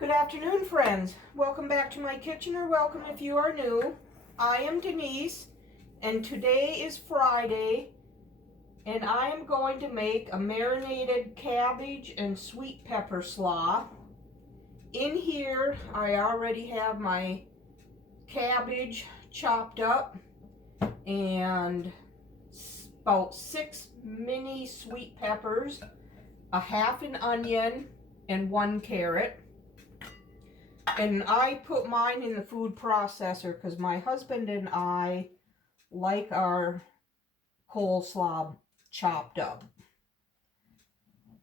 Good afternoon, friends. Welcome back to my kitchen, or welcome if you are new. I am Denise, and today is Friday, and I am going to make a marinated cabbage and sweet pepper slaw. In here, I already have my cabbage chopped up and about 6 mini sweet peppers, a half an onion, and 1 carrot. And I put mine in the food processor because my husband and I like our coleslaw chopped up.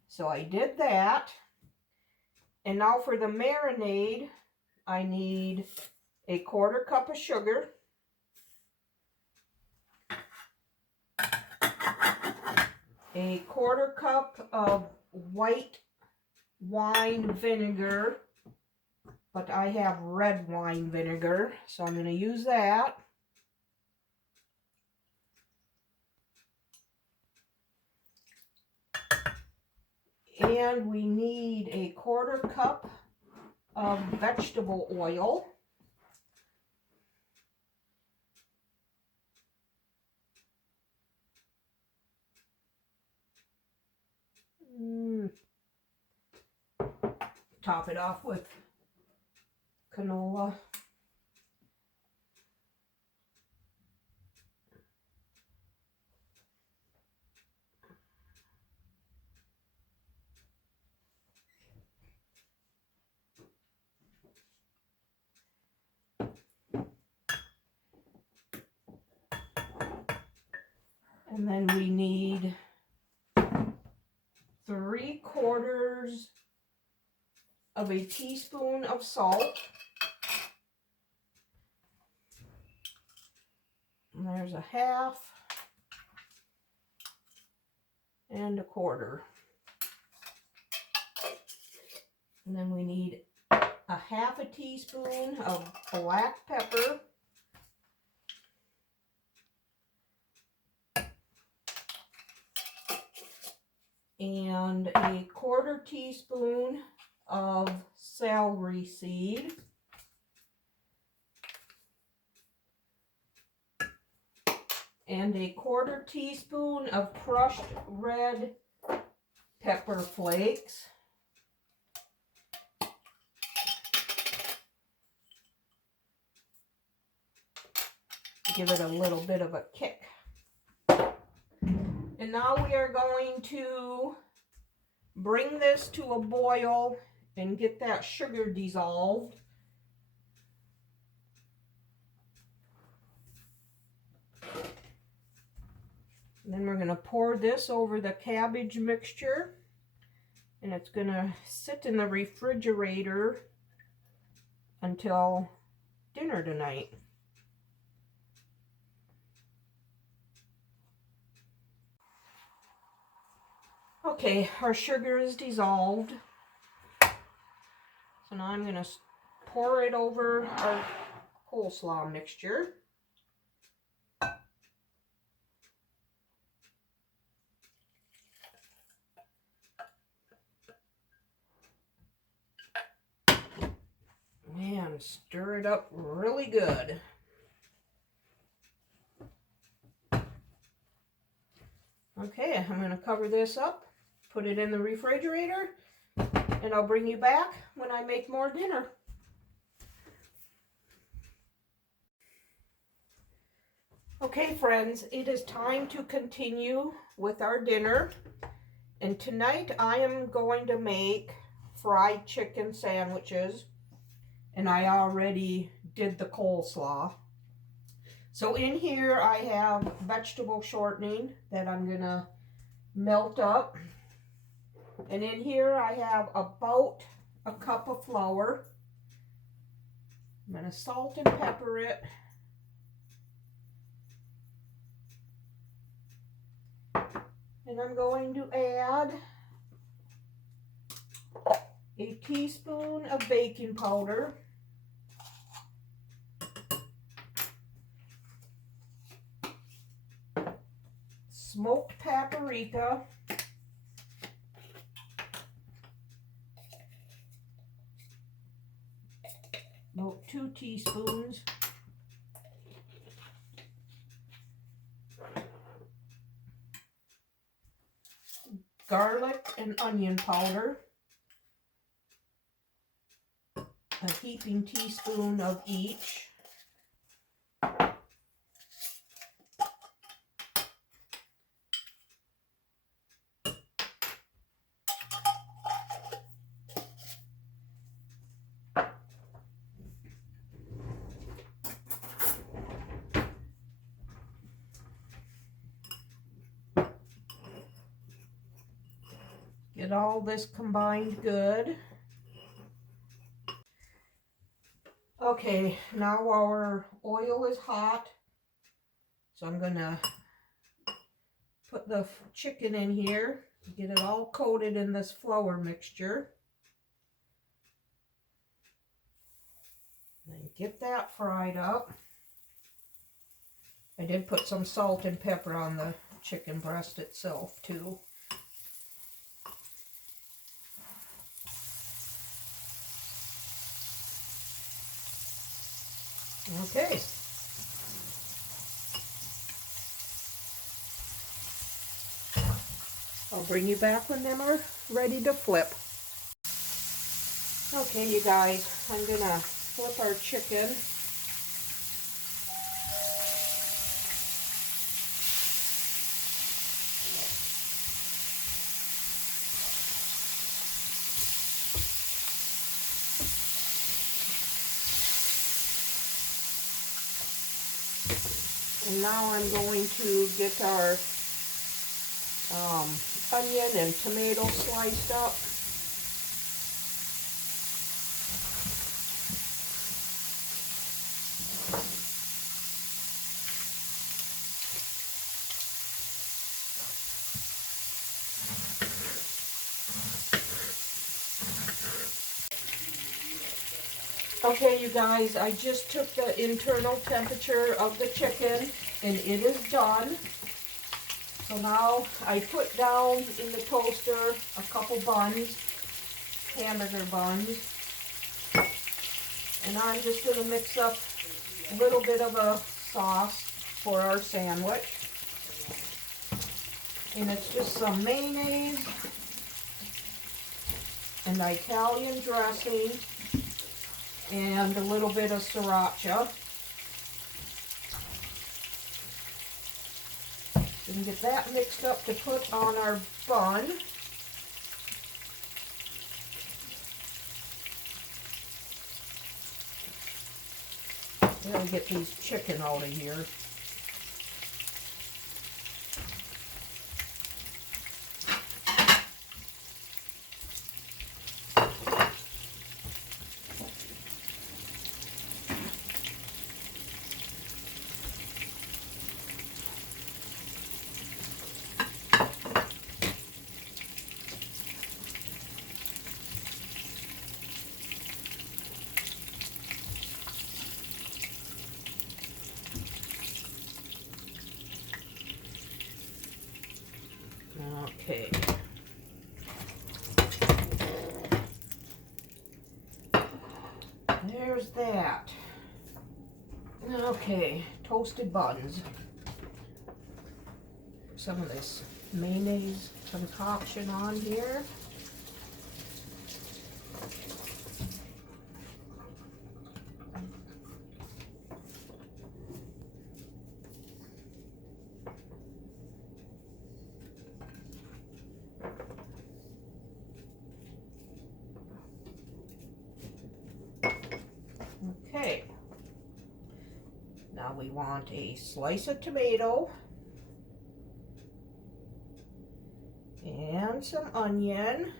So I did that. And now for the marinade, I need a 1/4 cup of sugar, a 1/4 cup of white wine vinegar, but I have red wine vinegar, so I'm going to use that. And we need a 1/4 cup of vegetable oil. Top it off with canola. And then we need 3/4 of a teaspoon of salt. And there's a half and a 1/4. And then we need a half a teaspoon of black pepper. And a 1/4 teaspoon of celery seed. And a 1/4 teaspoon of crushed red pepper flakes. Give it a little bit of a kick. And now we are going to bring this to a boil and get that sugar dissolved. And then we're going to pour this over the cabbage mixture, and it's going to sit in the refrigerator until dinner tonight. Okay, our sugar is dissolved. So now I'm going to pour it over our coleslaw mixture. And stir it up really good. Okay, I'm going to cover this up, put it in the refrigerator, and I'll bring you back when I make more dinner. Okay, friends, it is time to continue with our dinner. And tonight I am going to make fried chicken sandwiches. And I already did the coleslaw. So in here I have vegetable shortening that I'm going to melt up. And in here I have about a cup of flour. I'm going to salt and pepper it. And I'm going to add a teaspoon of baking powder. Smoked paprika, about 2 teaspoons. Garlic and onion powder, a heaping teaspoon of each. Get all this combined good. Okay, now our oil is hot, so I'm gonna put the chicken in here, get it all coated in this flour mixture. And get that fried up. I did put some salt and pepper on the chicken breast itself too. Okay. I'll bring you back when them are ready to flip. Okay, you guys, I'm gonna flip our chicken. And now I'm going to get our onion and tomato sliced up. Okay, you guys, I just took the internal temperature of the chicken and it is done. So now I put down in the toaster a couple buns, hamburger buns, and I'm just going to mix up a little bit of a sauce for our sandwich. And it's just some mayonnaise and Italian dressing and a little bit of sriracha. We can get that mixed up to put on our bun. Gotta get these chicken out of here. Okay. There's that. Okay, toasted buns. Some of this mayonnaise concoction on here. Okay, now we want a slice of tomato and some onion.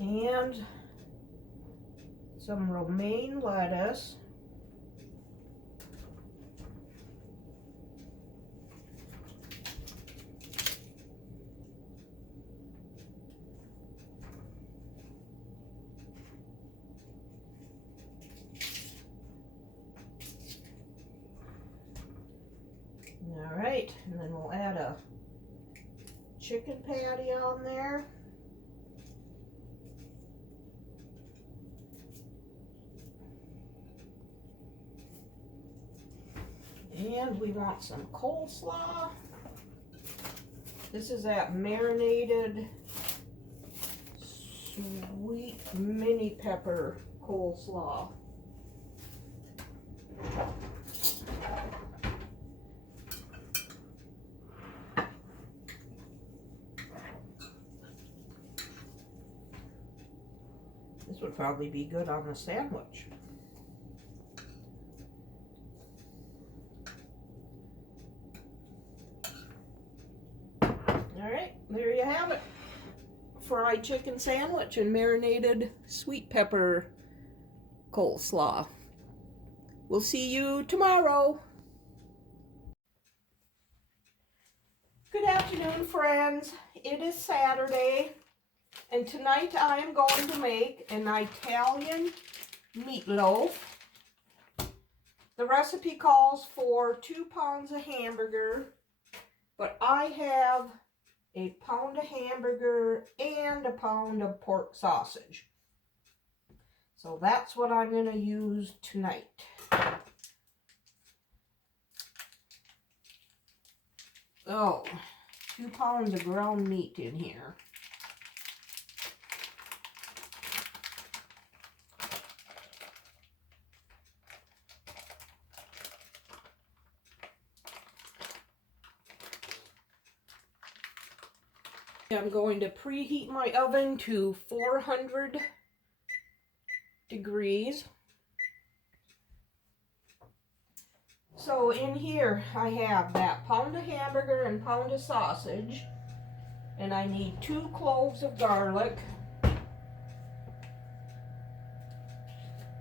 And some romaine lettuce. right, and then we'll add a chicken patty on there. And we want some coleslaw. This is that marinated sweet mini pepper coleslaw. This would probably be good on the sandwich. Alright, there you have it. Fried chicken sandwich and marinated sweet pepper coleslaw. We'll see you tomorrow. Good afternoon, friends. It is Saturday, and tonight I am going to make an Italian meatloaf. The recipe calls for 2 pounds of hamburger, but I have a pound of hamburger and a pound of pork sausage. So that's what I'm going to use tonight. Oh, 2 pounds of ground meat in here. I'm going to preheat my oven to 400 degrees. So in here I have that pound of hamburger and pound of sausage, and I need 2 cloves of garlic,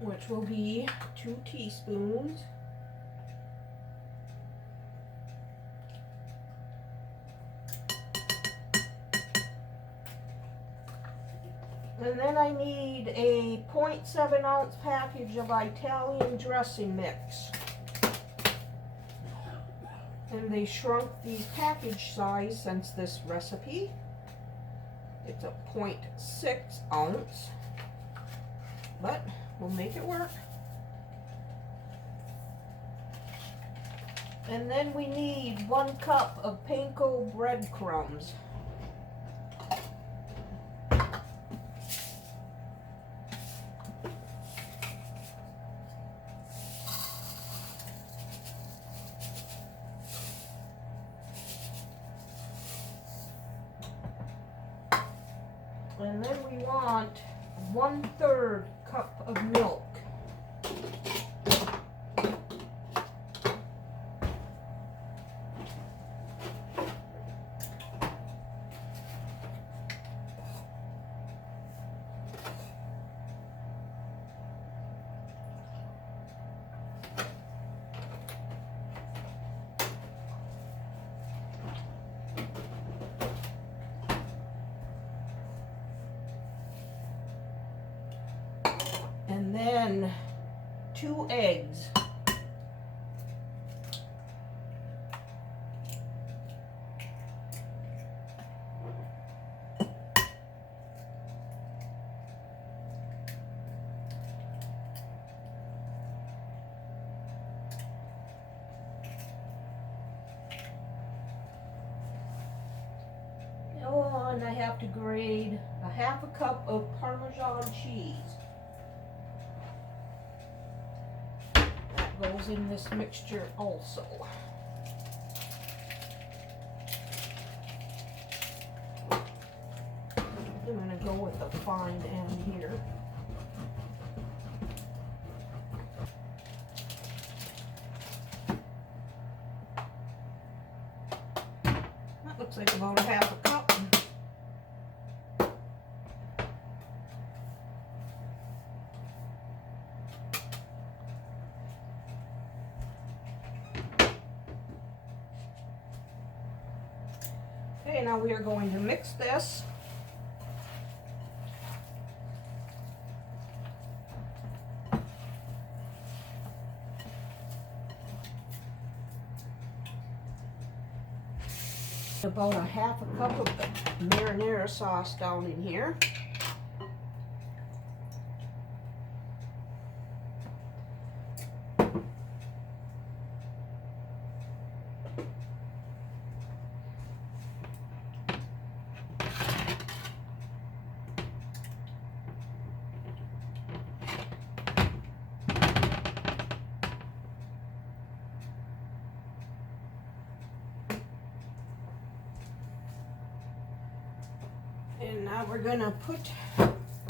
which will be 2 teaspoons. And then I need a 0.7 ounce package of Italian dressing mix. And they shrunk the package size since this recipe. It's a 0.6 ounce, but we'll make it work. And then we need 1 cup of panko breadcrumbs. And then we want 1/3 cup of milk. And then 2 eggs. Oh, and I have to grate a 1/2 cup of Parmesan cheese. Goes in this mixture also. I'm going to go with the fine end here. That looks like about a 1/2 cup. Okay, now we are going to mix this. About a half a cup of marinara sauce down in here. And now we're gonna put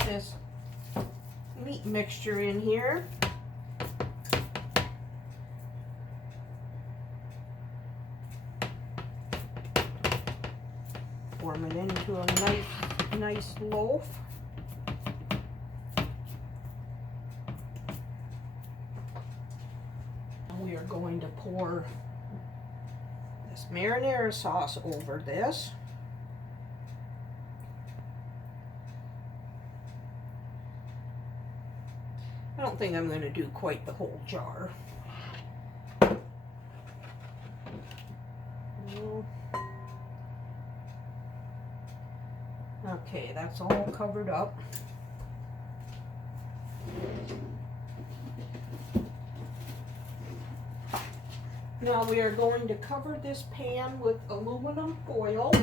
this meat mixture in here. Form it into a nice loaf. We are going to pour this marinara sauce over this. I don't think I'm going to do quite the whole jar. Okay, that's all covered up. Now we are going to cover this pan with aluminum foil.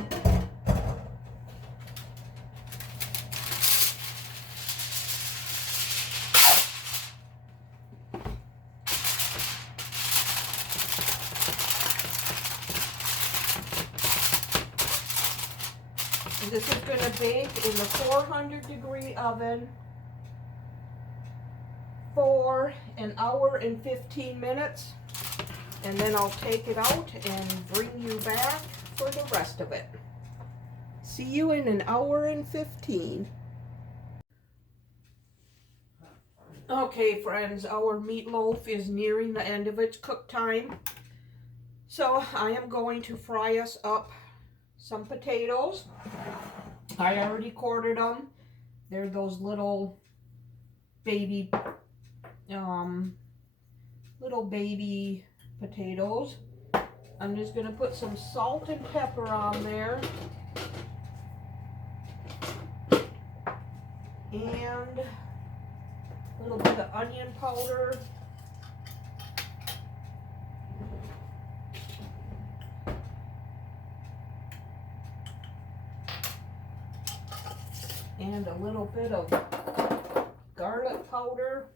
This is going to bake in the 400-degree oven for an hour and 15 minutes. And then I'll take it out and bring you back for the rest of it. See you in an hour and 15. Okay, friends, our meatloaf is nearing the end of its cook time. So I am going to fry us up some potatoes. I already quartered them. They're those little baby potatoes. I'm just going to put some salt and pepper on there. And a little bit of onion powder. And a little bit of garlic powder.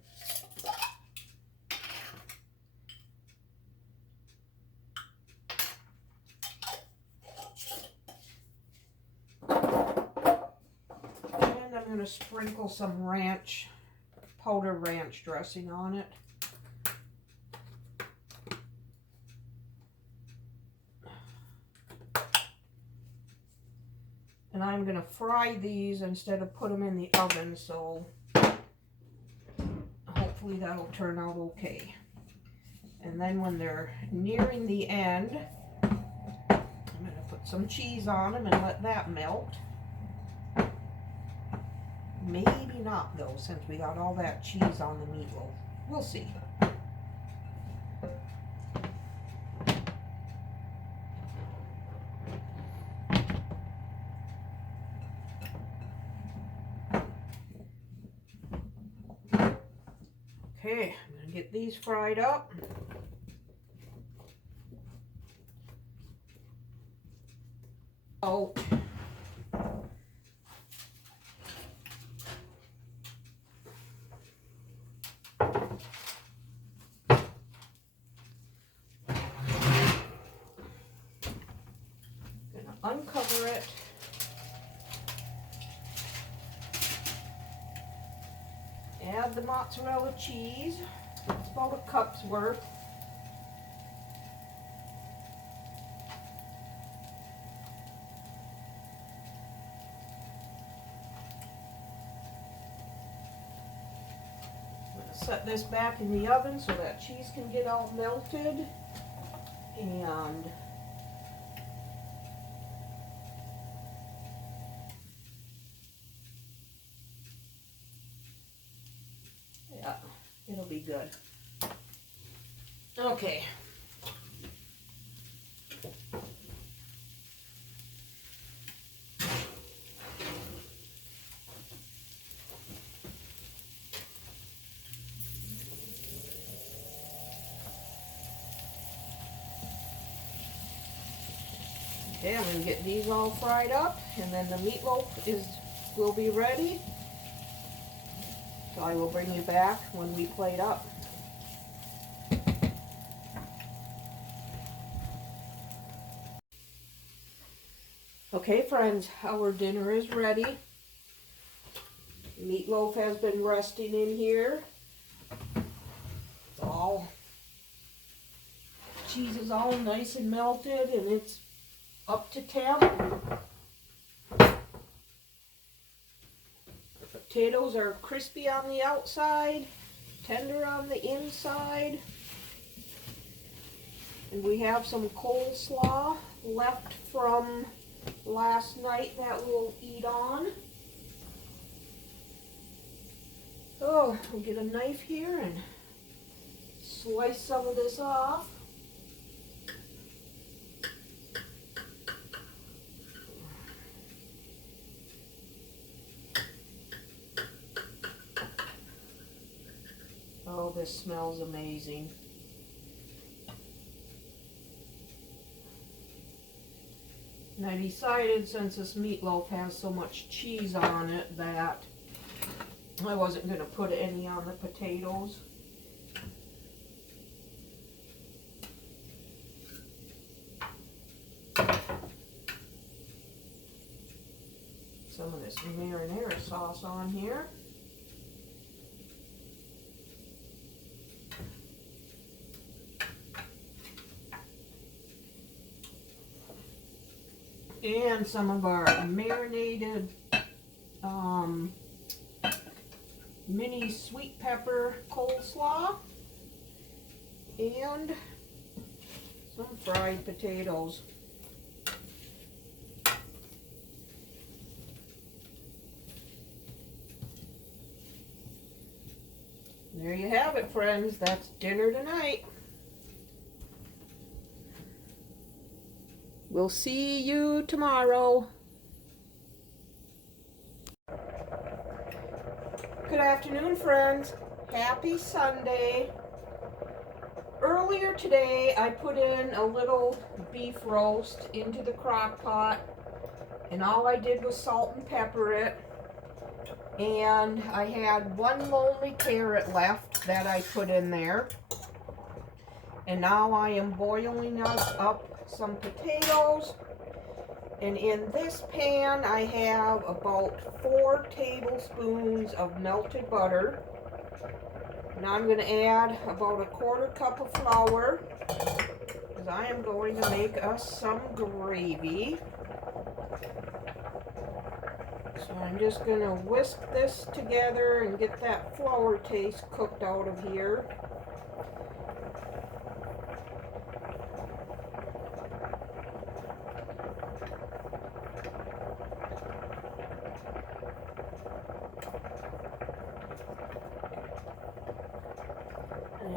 And I'm going to sprinkle some powdered ranch dressing on it. And I'm going to fry these instead of put them in the oven, so hopefully that'll turn out okay. And then when they're nearing the end, I'm going to put some cheese on them and let that melt. Maybe not though, since we got all that cheese on the meatloaf. We'll see. Okay, I'm going to get these fried up. Oh. Going to uncover it. Add the mozzarella cheese. It's about a cup's worth. I'm going to set this back in the oven so that cheese can get all melted. And yeah, it'll be good. Okay. Okay, I'm going to get these all fried up, and then the meatloaf will be ready. So I will bring you back when we plate up. Okay friends, our dinner is ready. Meatloaf has been resting in here. Cheese is all nice and melted, and it's up to temp. The potatoes are crispy on the outside, tender on the inside. And we have some coleslaw left from last night that we'll eat on. Oh, we'll get a knife here and slice some of this off. Oh, this smells amazing. And I decided, since this meatloaf has so much cheese on it, that I wasn't going to put any on the potatoes. Some of this marinara sauce on here. And some of our marinated mini sweet pepper coleslaw, and some fried potatoes. There you have it, friends. That's dinner tonight. We'll see you tomorrow. Good afternoon, friends. Happy Sunday. Earlier today, I put in a little beef roast into the crock pot, and all I did was salt and pepper it. And I had one lonely carrot left that I put in there. And now I am boiling up some potatoes, and in this pan I have about 4 tablespoons of melted butter. Now I'm going to add about 1/4 cup of flour, because I am going to make us some gravy. So I'm just going to whisk this together and get that flour taste cooked out of here.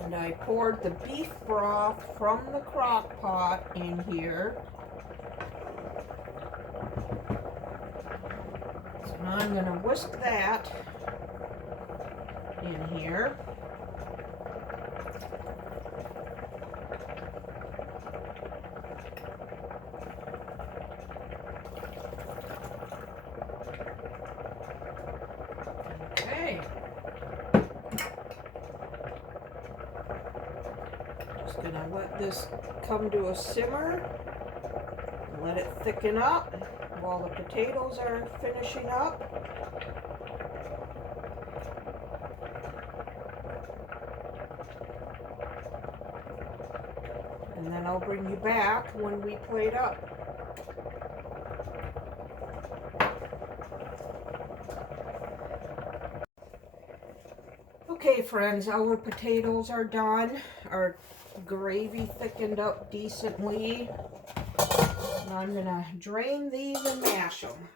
And I poured the beef broth from the crock pot in here. So now I'm going to whisk that in here. Okay. Just gonna let this come to a simmer, let it thicken up while the potatoes are finishing up. And then I'll bring you back when we plate up. Okay friends, our potatoes are done. Our gravy thickened up decently. Now I'm going to drain these and mash them.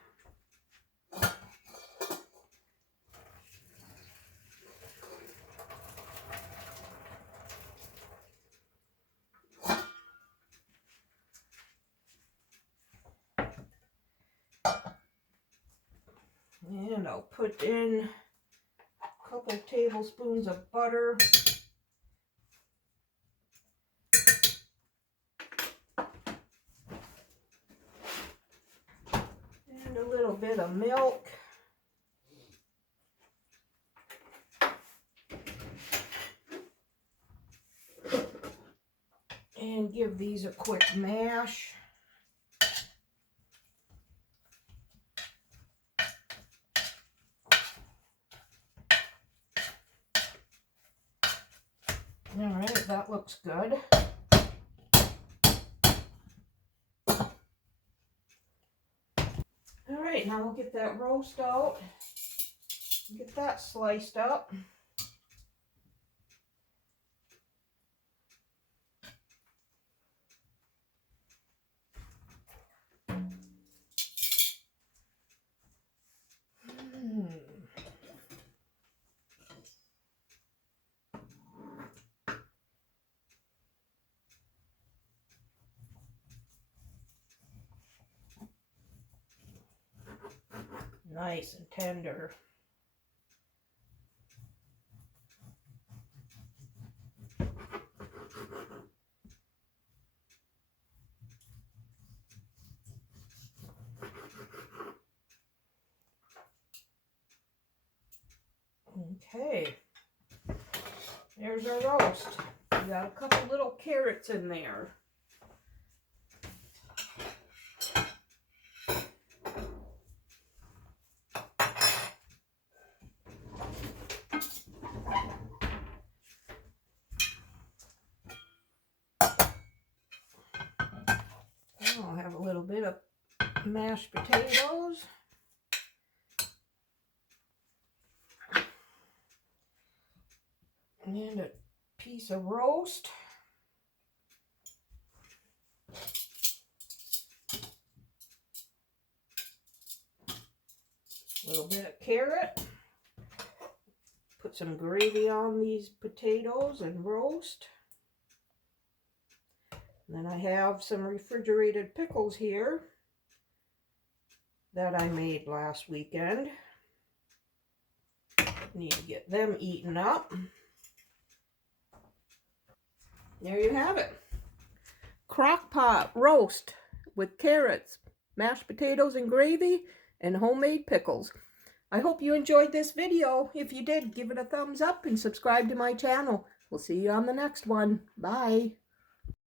And I'll put in a couple tablespoons of butter. bit of milk. And give these a quick mash. All right, that looks good. All right, now we'll get that roast out. Get that sliced up. Nice and tender. Okay, there's our roast. We got a couple little carrots in there. I'll have a little bit of mashed potatoes. And a piece of roast. A little bit of carrot. Put some gravy on these potatoes and roast. And then I have some refrigerated pickles here that I made last weekend. Need to get them eaten up. There you have it. Crock pot roast with carrots, mashed potatoes and gravy, and homemade pickles. I hope you enjoyed this video. If you did, give it a thumbs up and subscribe to my channel. We'll see you on the next one. Bye.